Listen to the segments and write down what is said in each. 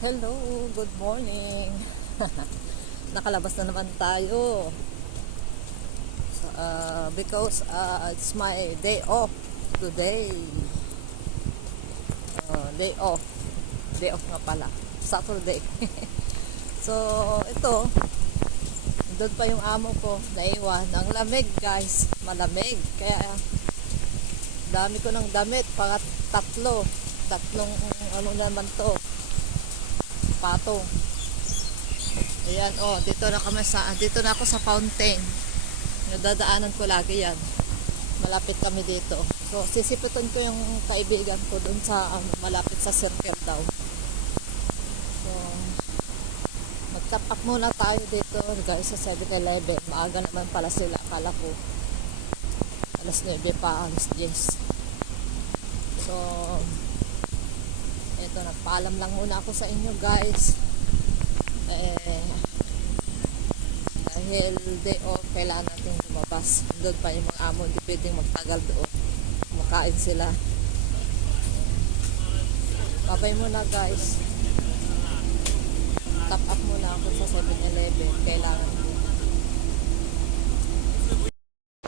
Hello, good morning. Nakalabas na naman tayo. Because it's my day off today. Day off. Day off nga pala. Saturday. So, ito. Doon pa yung amo ko. Naiwan. Ang lamig, guys. Malamig. Kaya, dami ko ng damit. Pangat tatlo. Tatlong, ano naman to. Patong. Ayan, dito na ako sa fountain. Nadadaanan ko lagi yan. Malapit kami dito. So, sisiputan ko yung kaibigan ko dun sa malapit sa circle daw. So, mag-top up muna tayo dito guys sa 7-Eleven. Maaga naman pala sila. Akala ko alas 9 pa, alas 10. So, ito, nagpaalam lang muna ako sa inyo guys. Dahil day off, kailangan natin lumabas. Doon pa yung mga amo, hindi pwedeng magtagal doon. Kumakain sila. Babay muna guys. Top up muna ako sa 7-Eleven. Kailangan muna.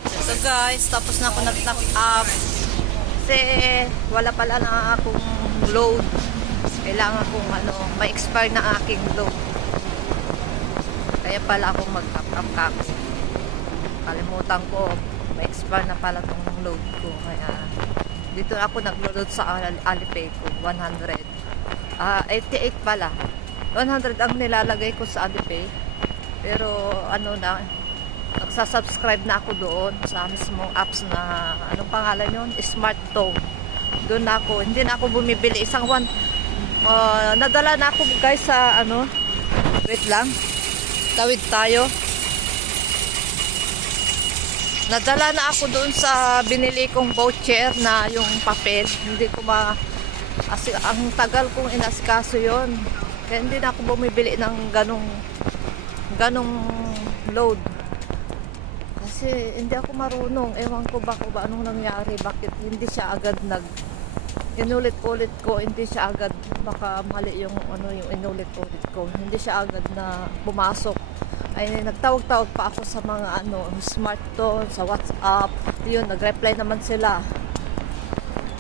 So guys, tapos na ako nag-top up. Kasi wala pala na akong load. Kailangan kong ma-expire na aking load. Kaya pala akong mag-top up kasi kalimutan ko, ma-expire na pala tong load ko. Kaya dito ako nag-load sa Alipay ko, 100. 88 pala. 100 ang nilalagay ko sa Alipay. Pero nagsasubscribe na ako doon sa mismong apps na, anong pangalan yun? Smart Tone. Doon na ako, hindi na ako bumibili. Nadala na ako guys sa wait lang. Tawid tayo. Nadala na ako doon sa binili kong voucher na yung papel. Hindi ko ang tagal kong inasikaso yon. Kaya hindi na ako bumibili ng ganong load. Kasi hindi ako marunong. Ewan ko ba anong nangyari. Bakit hindi siya agad inulit-ulit ko, hindi siya agad, baka mali yung inulit-ulit ko, hindi siya agad na pumasok. Ay nagtawag-tawag pa ako sa mga smart tone, sa WhatsApp. Yun, nag-reply naman sila.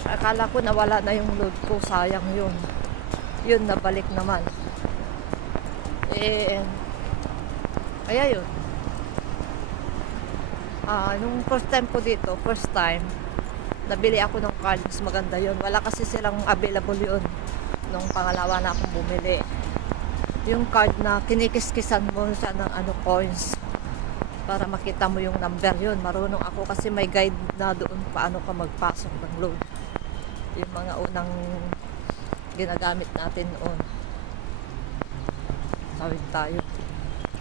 Akala ko nawala na yung load ko, sayang yun. Yun, nabalik naman. Kaya yun. Nung first time ko dito, nabili ako ng card, mas maganda yun. Wala kasi silang available yun nung pangalawa na akong bumili. Yung card na kinikis-kisan mo siya ng coins para makita mo yung number yun. Marunong ako kasi may guide na doon paano ka magpasok ng load. Yung mga unang ginagamit natin noon. Tawid tayo.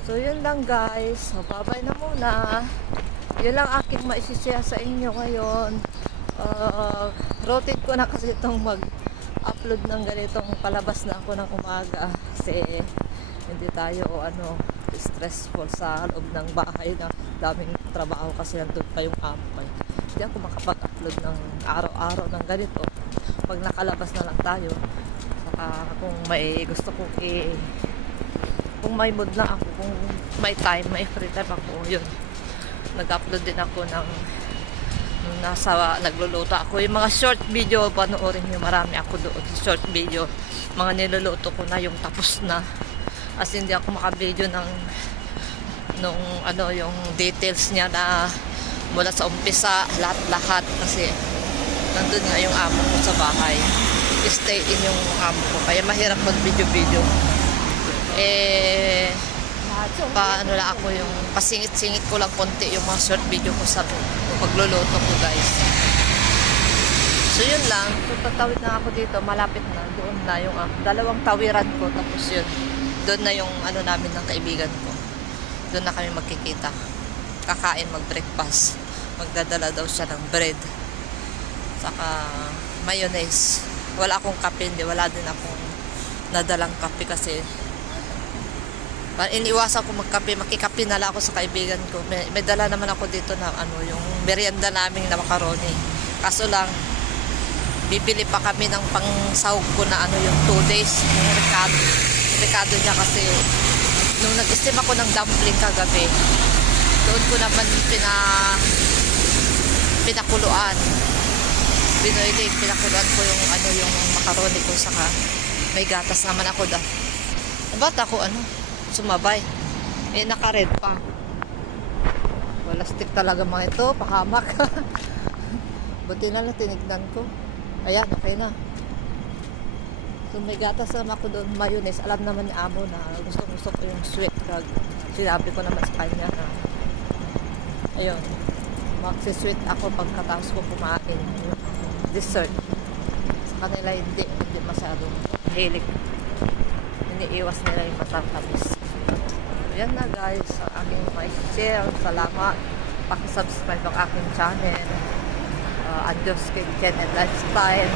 So yun lang guys. So, bye-bye na muna. Yun lang aking maisishare sa inyo ngayon. Rotate ko na kasi itong mag-upload ng ganitong palabas na ako ng umaga kasi hindi tayo stressful sa loob ng bahay na daming trabaho kasi nandun pa yung ampay. Hindi ako makapag-upload ng araw-araw ng ganito. Pag nakalabas na lang tayo, saka kung may gusto kong kung may mood na ako, kung may time, may free time ako, yun, nag-upload din ako ng nagluluto ako. Yung mga short video, panoorin nyo, marami ako doon. Short video, mga niluluto ko na yung tapos na. As hindi ako maka-video yung details niya na mula sa umpisa, lahat-lahat. Kasi nandun nga yung amo ko sa bahay. Stay in yung amo ko. Kaya mahirap mag-video-video. Paano lang ako yung pasingit-singit ko lang konti yung mga short video ko sa pagluluto ko guys. So yun lang. So tatawid na ako dito, malapit na. Doon na yung dalawang tawiran ko. Tapos yun, doon na yung namin ng kaibigan ko. Doon na kami magkikita. Kakain, mag-breakfast. Magdadala daw siya ng bread. Saka mayonnaise. Wala akong kape, wala din akong nadalang kape kasi iniwasan ko magkape, makikape na lang ako sa kaibigan ko. May dala naman ako dito na yung merienda naming na macaroni. Kaso lang bibili pa kami ng pangsahog ko na ano yung 2 days yung rekado niya kasi nung nag-steam ako ng dumpling kagabi, doon ko naman pinakuluan. Pinakuluan ko yung ano yung macaroni ko, saka may gatas naman ako da. Ba't ako sumabay? Naka-red pa. Wala stick talaga mga ito, pahamak. Buti na lang tinignan ko. Ayan, okay na. So may gatas naman ako doon, mayonnaise. Alam naman ni amo na gusto ko yung sweet. Sinabi ko naman sa kanya na ayun, magsisweet ako pagkatapos ko kumain yung dessert. Sa kanila hindi masyadong hilig. Iniiwas nila yung matatamis. So, yan na guys, ang aking share. Salamat. Pakisubscribe ang aking channel. Adios Kitchen and Lifestyle.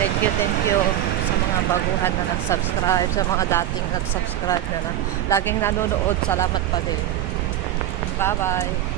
Thank you sa mga baguhan na nag-subscribe, sa mga dating nag-subscribe na laging nanonood. Salamat pa din. Bye-bye.